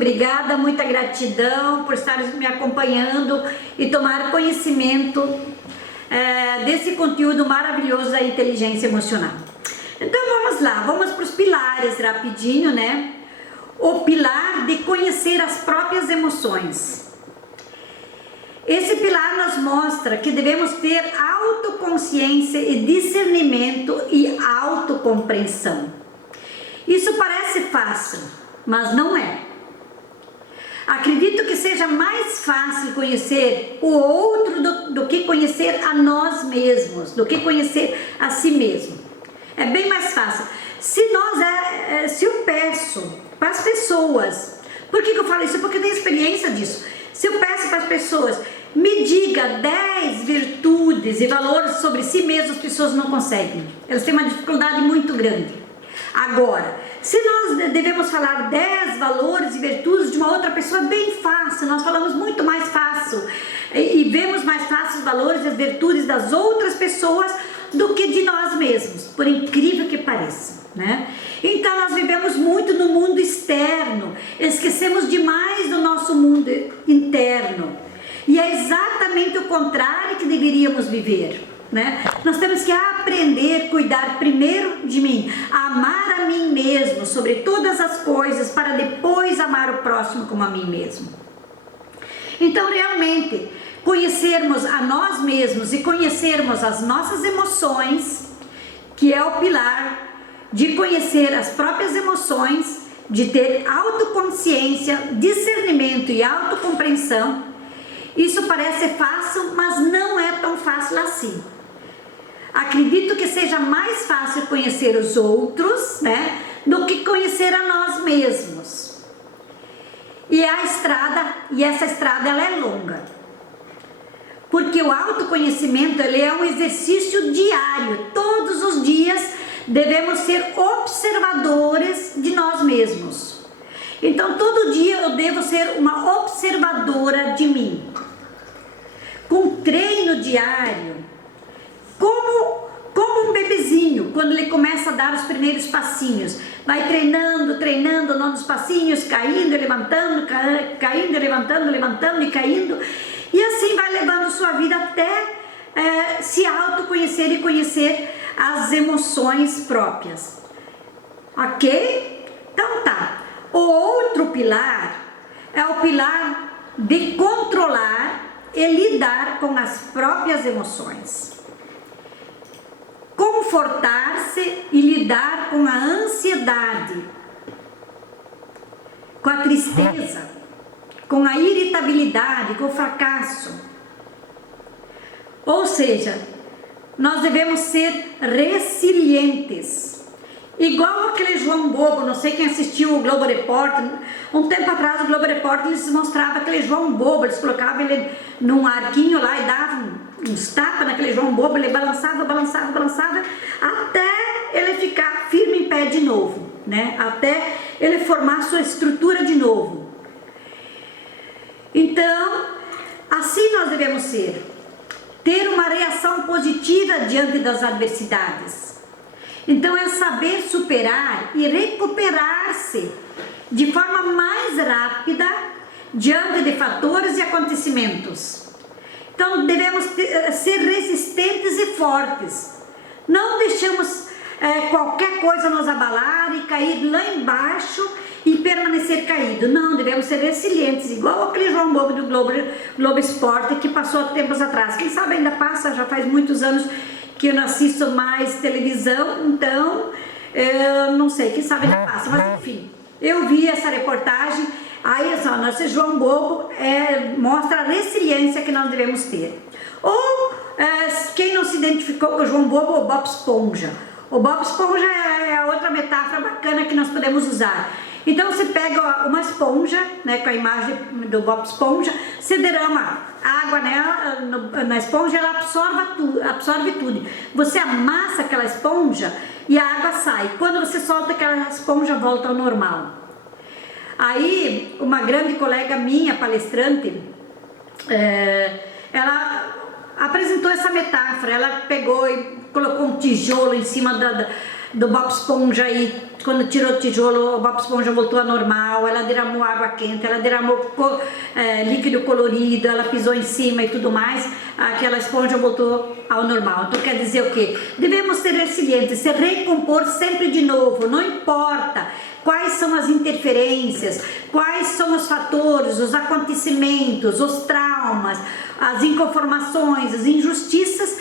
obrigada, muita gratidão por estar me acompanhando e tomar conhecimento desse conteúdo maravilhoso da inteligência emocional. Então vamos lá, vamos para os pilares rapidinho, né? O pilar de conhecer as próprias emoções. Esse pilar nos mostra que devemos ter autoconsciência e discernimento e autocompreensão. Isso parece fácil, mas não é. Acredito que seja mais fácil conhecer o outro do que conhecer a nós mesmos, do que conhecer a si mesmo. É bem mais fácil. Se eu peço para as pessoas, por que eu falo isso? Porque eu tenho experiência disso. Se eu peço para as pessoas, me diga 10 virtudes e valores sobre si mesmo, as pessoas não conseguem. Elas têm uma dificuldade muito grande. Agora, se nós devemos falar 10 valores e virtudes de uma outra pessoa, é bem fácil, nós falamos muito mais fácil e vemos mais fácil os valores e as virtudes das outras pessoas do que de nós mesmos, por incrível que pareça, né? Então nós vivemos muito no mundo externo, esquecemos demais do nosso mundo interno, e é exatamente o contrário que deveríamos viver, né? Nós temos que aprender a cuidar primeiro de mim, amar a mim mesmo sobre todas as coisas, para depois amar o próximo como a mim mesmo. Então realmente conhecermos a nós mesmos e conhecermos as nossas emoções, que é o pilar de conhecer as próprias emoções, de ter autoconsciência, discernimento e autocompreensão. Isso parece fácil, mas não é tão fácil assim. Acredito que seja mais fácil conhecer os outros, né, do que conhecer a nós mesmos. E essa estrada ela é longa. Porque o autoconhecimento ele é um exercício diário. Todos os dias devemos ser observadores de nós mesmos. Então todo dia eu devo ser uma observadora de mim. Com treino diário, como um bebezinho, quando ele começa a dar os primeiros passinhos, vai treinando novos passinhos, caindo, levantando, caindo, levantando e caindo, e assim vai levando sua vida até se autoconhecer e conhecer as emoções próprias. Ok? Então tá. O outro pilar é o pilar de controlar e lidar com as próprias emoções. Confortar-se e lidar com a ansiedade, com a tristeza, com a irritabilidade, com o fracasso. Ou seja, nós devemos ser resilientes. Igual aquele João Bobo, não sei quem assistiu o Globo Repórter, um tempo atrás o Globo Repórter eles mostrava aquele João Bobo, eles colocavam ele num arquinho lá e davam uns tapas naquele João Bobo, ele balançava, até ele ficar firme em pé de novo, né? Até ele formar sua estrutura de novo. Então, assim nós devemos ser. Ter uma reação positiva diante das adversidades. Então é saber superar e recuperar-se de forma mais rápida diante de fatores e acontecimentos. Então devemos ser resistentes e fortes. Não deixemos qualquer coisa nos abalar e cair lá embaixo e permanecer caído. Não, devemos ser resilientes, igual aquele João Bobo do Globo Esporte que passou há tempos atrás. Quem sabe ainda passa, já faz muitos anos que eu não assisto mais televisão, então eu não sei, quem sabe ainda passa, mas enfim, eu vi essa reportagem. Aí só, nosso João Bobo mostra a resiliência que nós devemos ter. Ou quem não se identificou com o João Bobo, o Bob Esponja. O Bob Esponja é outra metáfora bacana que nós podemos usar. Então você pega uma esponja, né, com a imagem do Bob Esponja, você derrama água nela, na esponja, ela absorve tudo. Você amassa aquela esponja e a água sai. Quando você solta, aquela esponja volta ao normal. Aí uma grande colega minha, palestrante, ela apresentou essa metáfora. Ela pegou e colocou um tijolo em cima do Bob Esponja e quando tirou o tijolo, o Bob Esponja voltou ao normal, ela derramou água quente, ela derramou líquido colorido, ela pisou em cima e tudo mais, aquela esponja voltou ao normal. Então quer dizer o quê? Devemos ser resilientes, se recompor sempre de novo, não importa quais são as interferências, quais são os fatores, os acontecimentos, os traumas, as inconformações, as injustiças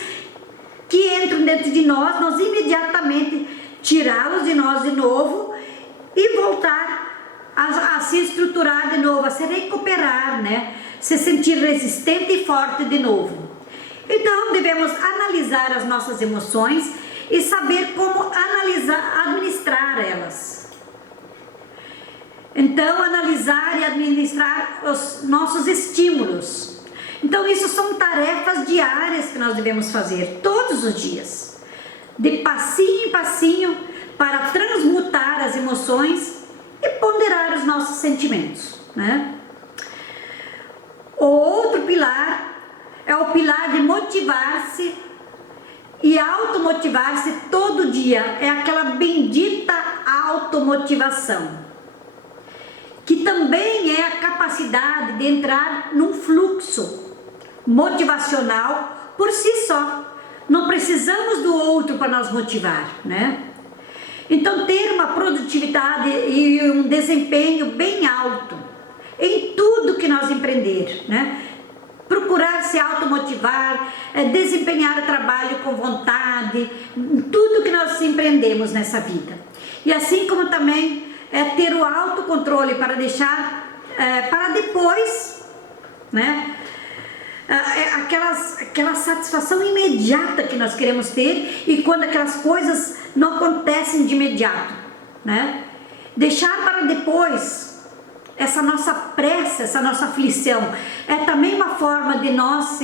que entram dentro de nós imediatamente tirá-los de nós de novo e voltar a se estruturar de novo, a se recuperar, né? Se sentir resistente e forte de novo. Então devemos analisar as nossas emoções e saber como administrar elas. Então, analisar e administrar os nossos estímulos. Então, isso são tarefas diárias que nós devemos fazer todos os dias, de passinho em passinho, para transmutar as emoções e ponderar os nossos sentimentos, né? O outro pilar é o pilar de motivar-se e automotivar-se todo dia. É aquela bendita automotivação, que também é a capacidade de entrar num fluxo motivacional por si só. Não precisamos do outro para nos motivar, né? Então, ter uma produtividade e um desempenho bem alto em tudo que nós empreender, né? Procurar se automotivar, desempenhar o trabalho com vontade, tudo que nós empreendemos nessa vida. E assim como também ter o autocontrole para deixar para depois, né? Aquela satisfação imediata que nós queremos ter, e quando aquelas coisas não acontecem de imediato, né? Deixar para depois essa nossa pressa, essa nossa aflição, é também uma forma de nós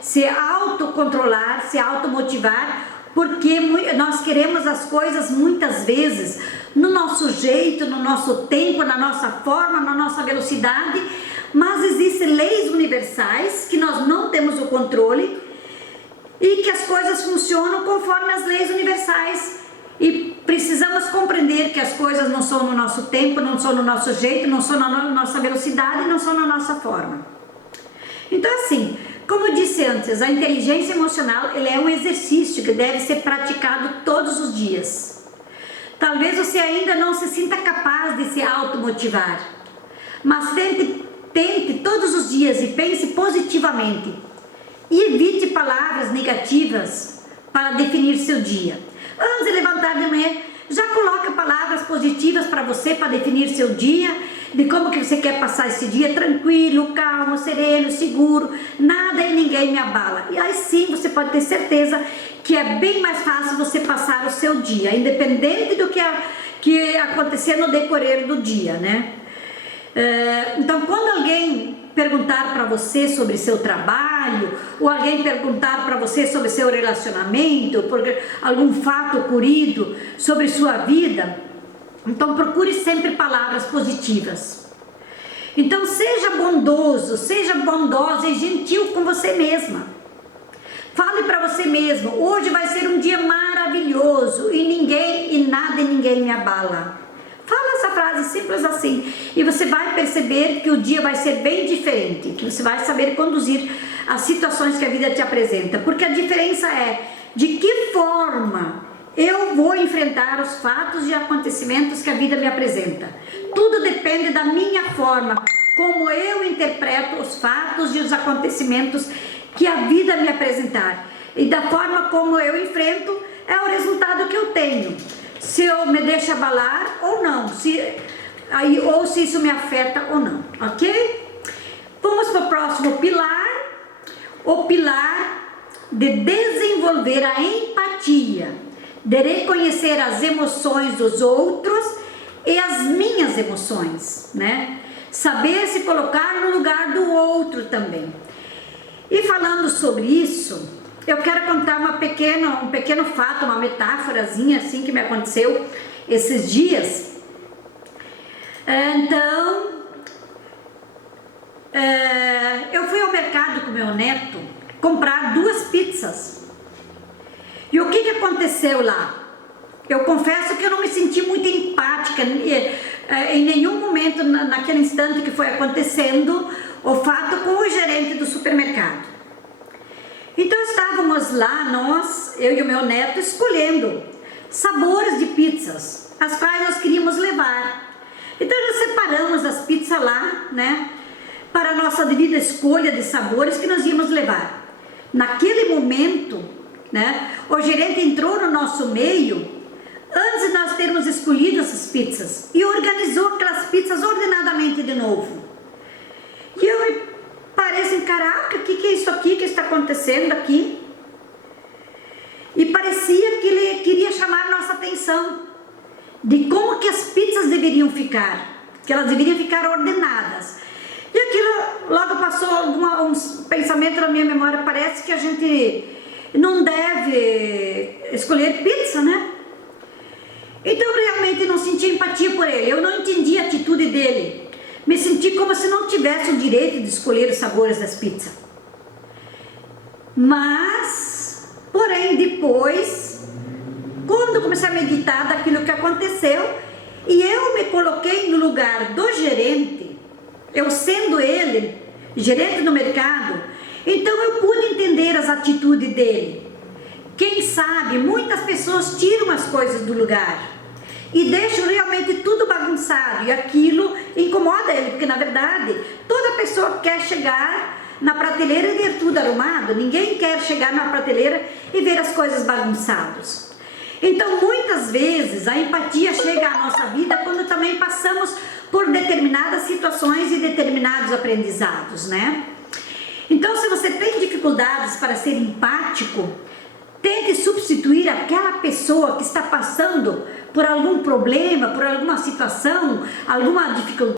se autocontrolar, se automotivar, porque nós queremos as coisas muitas vezes no nosso jeito, no nosso tempo, na nossa forma, na nossa velocidade, mas existem leis universais que nós não temos o controle e que as coisas funcionam conforme as leis universais, e precisamos compreender que as coisas não são no nosso tempo, não são no nosso jeito, não são na nossa velocidade, não são na nossa forma. Então, assim, como eu disse antes, a inteligência emocional ela é um exercício que deve ser praticado todos os dias. Talvez você ainda não se sinta capaz de se automotivar, mas tente todos os dias e pense positivamente. E evite palavras negativas para definir seu dia. Antes de levantar de manhã, já coloca palavras positivas para você, para definir seu dia, de como que você quer passar esse dia, tranquilo, calmo, sereno, seguro, nada e ninguém me abala. E aí sim você pode ter certeza que é bem mais fácil você passar o seu dia, independente do que acontecer no decorrer do dia, né? Então, quando alguém perguntar para você sobre seu trabalho, ou alguém perguntar para você sobre seu relacionamento, por algum fato ocorrido sobre sua vida, então procure sempre palavras positivas. Então seja bondoso, seja bondosa e gentil com você mesma. Fale para você mesmo: hoje vai ser um dia maravilhoso e ninguém e nada e ninguém me abala. Fala essa frase simples assim, e você vai perceber que o dia vai ser bem diferente, que você vai saber conduzir as situações que a vida te apresenta, porque a diferença é de que forma eu vou enfrentar os fatos e acontecimentos que a vida me apresenta. Tudo depende da minha forma, como eu interpreto os fatos e os acontecimentos que a vida me apresentar, e da forma como eu enfrento é o resultado que eu tenho. Se eu me deixo abalar ou não, ou se isso me afeta ou não, ok? Vamos para o próximo pilar, o pilar de desenvolver a empatia, de reconhecer as emoções dos outros e as minhas emoções, né? Saber se colocar no lugar do outro também. E falando sobre isso, eu quero contar um pequeno fato, uma metáforazinha assim que me aconteceu esses dias. Então, eu fui ao mercado com meu neto comprar 2 pizzas. E o que aconteceu lá? Eu confesso que eu não me senti muito empática em nenhum momento naquele instante que foi acontecendo o fato com o gerente do supermercado. Então estávamos lá, eu e o meu neto, escolhendo sabores de pizzas, as quais nós queríamos levar. Então nós separamos as pizzas lá, né, para a nossa devida escolha de sabores que nós íamos levar. Naquele momento, né, o gerente entrou no nosso meio, antes de nós termos escolhido essas pizzas, e organizou aquelas pizzas ordenadamente de novo. E eu me parei assim, caraca, o que é isso aqui que está acontecendo aqui? E parecia que ele queria chamar nossa atenção de como que as pizzas deveriam ficar, que elas deveriam ficar ordenadas. E aquilo logo passou uns pensamentos na minha memória, parece que a gente não deve escolher pizza, né? Então eu realmente não senti empatia por ele, eu não entendi a atitude dele. Me senti como se não tivesse o direito de escolher os sabores das pizzas. Mas, porém, depois, quando comecei a meditar daquilo que aconteceu, e eu me coloquei no lugar do gerente, eu sendo ele, gerente do mercado, então eu pude entender as atitudes dele. Quem sabe, muitas pessoas tiram as coisas do lugar e deixam realmente tudo bagunçado, e aquilo incomoda ele, porque na verdade toda pessoa quer chegar na prateleira e ver tudo arrumado. Ninguém quer chegar na prateleira e ver as coisas bagunçadas. Então muitas vezes a empatia chega à nossa vida quando também passamos por determinadas situações e determinados aprendizados, né? Então, se você tem dificuldades para ser empático, tente substituir aquela pessoa que está passando por algum problema, por alguma situação, alguma dificuldade